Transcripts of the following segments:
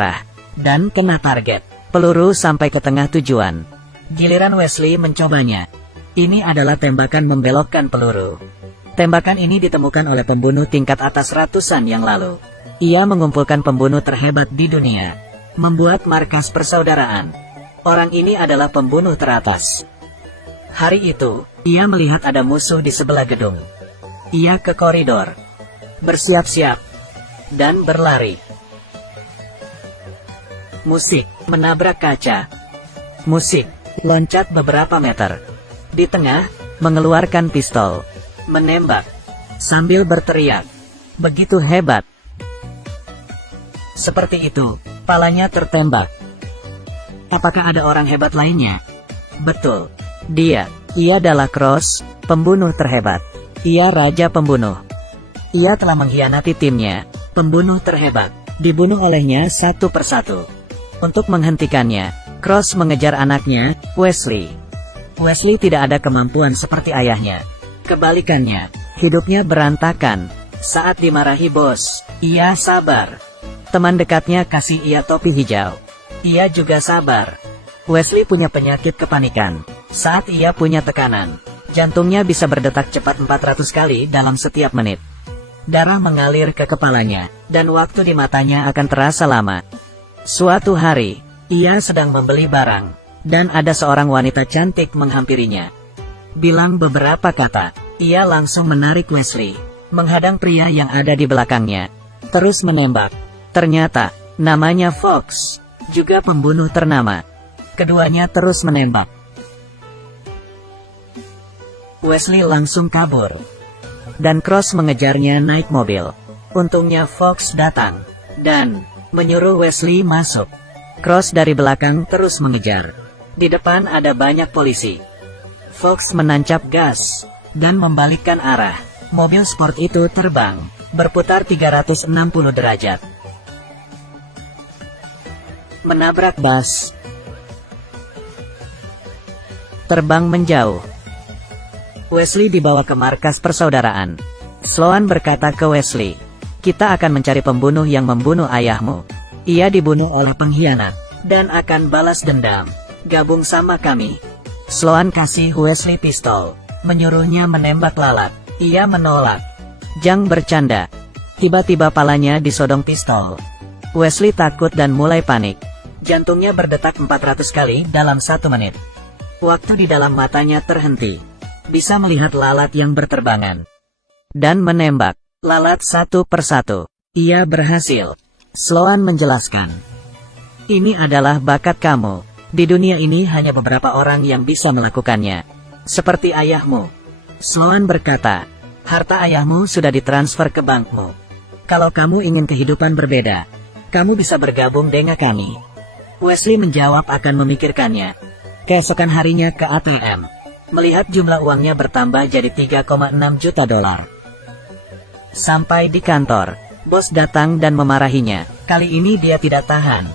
arah, dan kena target. Peluru sampai ke tengah tujuan. Giliran Wesley mencobanya. Ini adalah tembakan membelokkan peluru. Tembakan ini ditemukan oleh pembunuh tingkat atas ratusan yang lalu. Ia mengumpulkan pembunuh terhebat di dunia, membuat markas persaudaraan. Orang ini adalah pembunuh teratas. Hari itu, ia melihat ada musuh di sebelah gedung. Ia ke koridor, bersiap-siap, dan berlari. Musik, menabrak kaca. Musik, loncat beberapa meter. Di tengah, mengeluarkan pistol. Menembak, sambil berteriak. Begitu hebat. Seperti itu, palanya tertembak. Apakah ada orang hebat lainnya? Betul. Ia adalah Cross, pembunuh terhebat. Ia raja pembunuh. Ia telah mengkhianati timnya, pembunuh terhebat. Dibunuh olehnya satu persatu. Untuk menghentikannya, Cross mengejar anaknya, Wesley. Wesley tidak ada kemampuan seperti ayahnya. Kebalikannya, hidupnya berantakan. Saat dimarahi bos, ia sabar. Teman dekatnya kasih ia topi hijau. Ia juga sabar. Wesley punya penyakit kepanikan. Saat ia punya tekanan, jantungnya bisa berdetak cepat 400 kali dalam setiap menit. Darah mengalir ke kepalanya, dan waktu di matanya akan terasa lama. Suatu hari, ia sedang membeli barang, dan ada seorang wanita cantik menghampirinya. Bilang beberapa kata, ia langsung menarik Wesley, menghadang pria yang ada di belakangnya. Terus menembak. Ternyata, namanya Fox, juga pembunuh ternama. Keduanya terus menembak. Wesley langsung kabur, dan Cross mengejarnya naik mobil. Untungnya Fox datang, dan menyuruh Wesley masuk. Cross dari belakang terus mengejar. Di depan ada banyak polisi. Fox menancap gas, dan membalikkan arah. Mobil sport itu terbang, berputar 360 derajat. Menabrak bus. Terbang menjauh. Wesley dibawa ke markas persaudaraan. Sloan berkata ke Wesley, "Kita akan mencari pembunuh yang membunuh ayahmu. Ia dibunuh oleh pengkhianat, dan akan balas dendam. Gabung sama kami." Sloan kasih Wesley pistol, menyuruhnya menembak lalat. Ia menolak. Jang bercanda. Tiba-tiba palanya disodong pistol. Wesley takut dan mulai panik. Jantungnya berdetak 400 kali dalam 1 menit. Waktu di dalam matanya terhenti. Bisa melihat lalat yang berterbangan. Dan menembak lalat satu persatu. Ia berhasil. Sloan menjelaskan. Ini adalah bakat kamu. Di dunia ini hanya beberapa orang yang bisa melakukannya. Seperti ayahmu. Sloan berkata, harta ayahmu sudah ditransfer ke bankmu. Kalau kamu ingin kehidupan berbeda, kamu bisa bergabung dengan kami. Wesley menjawab akan memikirkannya. Keesokan harinya ke ATM. Melihat jumlah uangnya bertambah jadi 3,6 juta dolar. Sampai di kantor, bos datang dan memarahinya. Kali ini dia tidak tahan.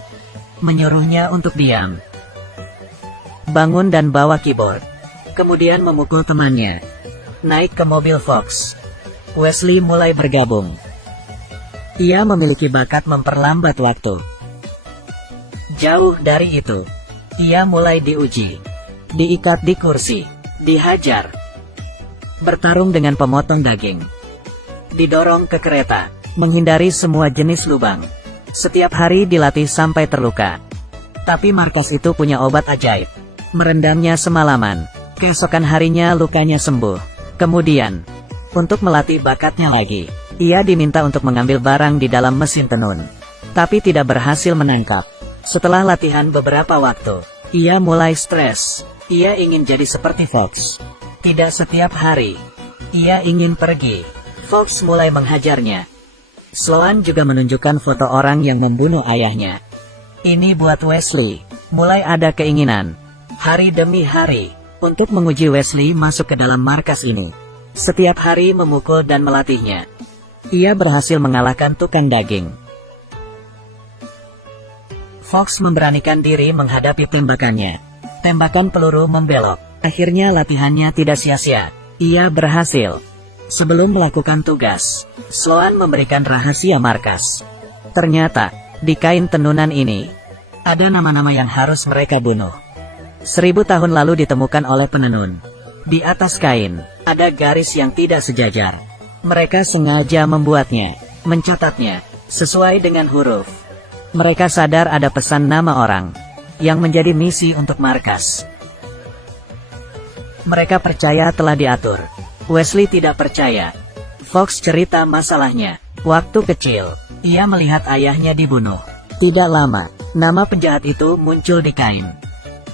Menyuruhnya untuk diam. Bangun dan bawa keyboard. Kemudian memukul temannya. Naik ke mobil Fox. Wesley mulai bergabung. Ia memiliki bakat memperlambat waktu. Jauh dari itu, ia mulai diuji. Diikat di kursi. Dihajar. Bertarung dengan pemotong daging. Didorong ke kereta. Menghindari semua jenis lubang. Setiap hari dilatih sampai terluka. Tapi markas itu punya obat ajaib. Merendamnya semalaman. Keesokan harinya lukanya sembuh. Kemudian, untuk melatih bakatnya lagi, ia diminta untuk mengambil barang di dalam mesin tenun. Tapi tidak berhasil menangkap. Setelah latihan beberapa waktu, ia mulai stres. Ia ingin jadi seperti Fox. Tidak setiap hari. Ia ingin pergi. Fox mulai menghajarnya. Sloan juga menunjukkan foto orang yang membunuh ayahnya. Ini buat Wesley. Mulai ada keinginan, hari demi hari, untuk menguji Wesley masuk ke dalam markas ini. Setiap hari memukul dan melatihnya. Ia berhasil mengalahkan tukang daging. Fox memberanikan diri menghadapi tembakannya. Tembakan peluru membelok. Akhirnya latihannya tidak sia-sia. Ia berhasil. Sebelum melakukan tugas, Sloan memberikan rahasia markas. Ternyata, Di kain tenunan ini, ada nama-nama yang harus mereka bunuh. 1000 tahun lalu ditemukan oleh penenun. Di atas kain, ada garis yang tidak sejajar. Mereka sengaja membuatnya, mencatatnya, sesuai dengan huruf. Mereka sadar ada pesan nama orang, yang menjadi misi untuk markas. Mereka percaya telah diatur. Wesley tidak percaya. Fox cerita masalahnya. Waktu kecil, ia melihat ayahnya dibunuh. Tidak lama, nama penjahat itu muncul di kain.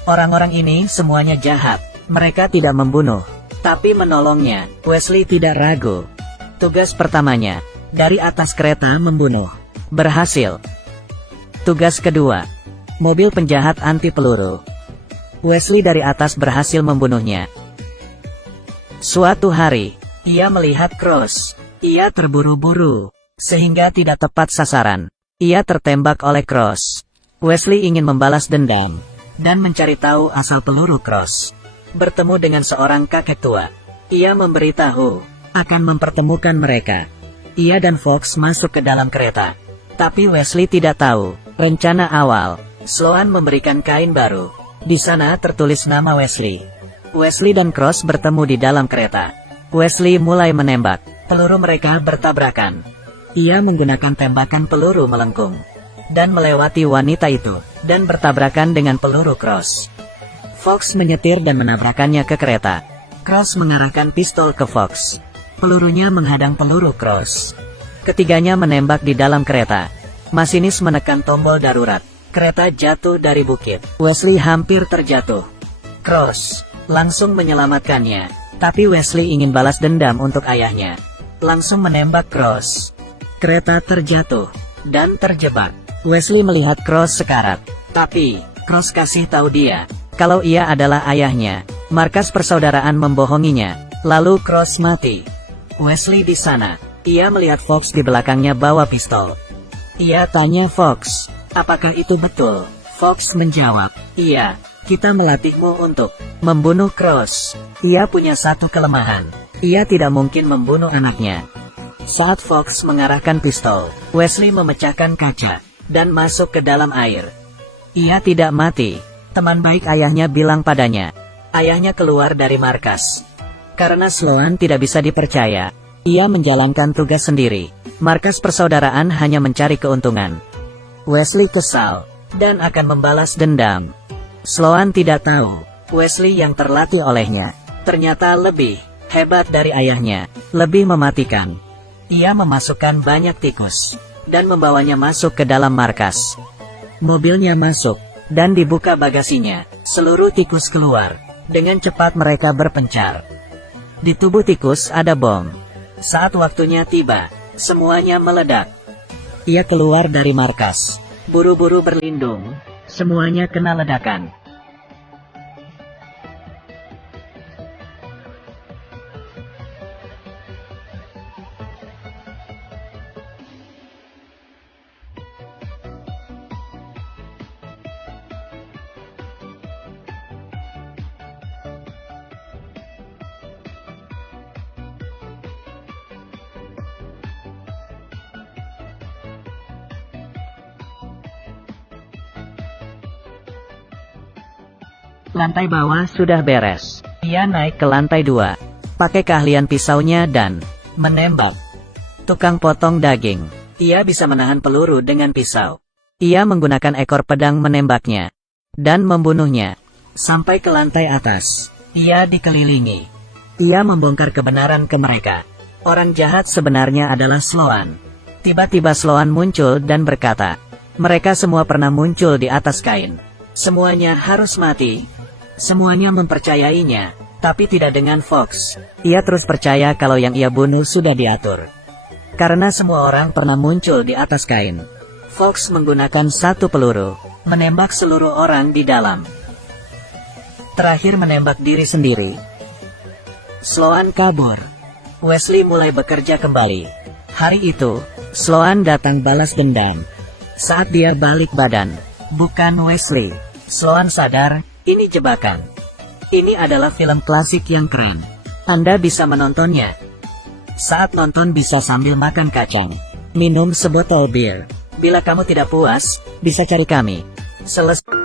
Orang-orang ini semuanya jahat. Mereka tidak membunuh, tapi menolongnya. Wesley tidak ragu. Tugas pertamanya, dari atas kereta membunuh. Berhasil. Tugas kedua, mobil penjahat anti peluru. Wesley dari atas berhasil membunuhnya. Suatu hari, ia melihat Cross. Ia terburu-buru, sehingga tidak tepat sasaran. Ia tertembak oleh Cross. Wesley ingin membalas dendam, dan mencari tahu asal peluru Cross. Bertemu dengan seorang kakek tua. Ia memberitahu, akan mempertemukan mereka. Ia dan Fox masuk ke dalam kereta. Tapi Wesley tidak tahu, rencana awal. Sloan memberikan kain baru. Di sana tertulis nama Wesley. Wesley dan Cross bertemu di dalam kereta. Wesley mulai menembak. Peluru mereka bertabrakan. Ia menggunakan tembakan peluru melengkung, dan melewati wanita itu, dan bertabrakan dengan peluru Cross. Fox menyetir dan menabrakannya ke kereta. Cross mengarahkan pistol ke Fox. Pelurunya menghadang peluru Cross. Ketiganya menembak di dalam kereta. Masinis menekan tombol darurat. Kereta jatuh dari bukit. Wesley hampir terjatuh. Cross langsung menyelamatkannya. Tapi Wesley ingin balas dendam untuk ayahnya. Langsung menembak Cross. Kereta terjatuh dan terjebak. Wesley melihat Cross sekarat. Tapi Cross kasih tahu dia kalau ia adalah ayahnya. Markas persaudaraan membohonginya. Lalu Cross mati. Wesley di sana. Ia melihat Fox di belakangnya bawa pistol. Ia tanya Fox, apakah itu betul? Fox menjawab, iya, kita melatihmu untuk membunuh Cross. Ia punya satu kelemahan. Ia tidak mungkin membunuh anaknya. Saat Fox mengarahkan pistol, Wesley memecahkan kaca, dan masuk ke dalam air. Ia tidak mati. Teman baik ayahnya bilang padanya. Ayahnya keluar dari markas. Karena Sloan tidak bisa dipercaya, ia menjalankan tugas sendiri. Markas persaudaraan hanya mencari keuntungan. Wesley kesal, dan akan membalas dendam. Sloan tidak tahu, Wesley yang terlatih olehnya, ternyata lebih hebat dari ayahnya, lebih mematikan. Ia memasukkan banyak tikus, dan membawanya masuk ke dalam markas. Mobilnya masuk, dan dibuka bagasinya. Seluruh tikus keluar. Dengan cepat mereka berpencar. Di tubuh tikus ada bom. Saat waktunya tiba, semuanya meledak. Ia keluar dari markas. Buru-buru berlindung. Semuanya kena ledakan. Lantai bawah sudah beres. Ia naik ke lantai 2. Pakai keahlian pisaunya dan menembak. Tukang potong daging. Ia bisa menahan peluru dengan pisau. Ia menggunakan ekor pedang menembaknya. Dan membunuhnya. Sampai ke lantai atas. Ia dikelilingi. Ia membongkar kebenaran ke mereka. Orang jahat sebenarnya adalah Sloan. Tiba-tiba Sloan muncul dan berkata, mereka semua pernah muncul di atas kain. Semuanya harus mati. Semuanya mempercayainya, tapi tidak dengan Fox. Ia terus percaya kalau yang ia bunuh sudah diatur. Karena semua orang pernah muncul di atas kain. Fox menggunakan satu peluru, menembak seluruh orang di dalam. Terakhir menembak diri sendiri. Sloan kabur. Wesley mulai bekerja kembali. Hari itu, Sloan datang balas dendam. Saat dia balik badan, bukan Wesley. Sloan sadar, ini jebakan. Ini adalah film klasik yang keren. Anda bisa menontonnya. Saat nonton bisa sambil makan kacang, minum sebotol bir, Bila kamu tidak puas, bisa cari kami. Selesai.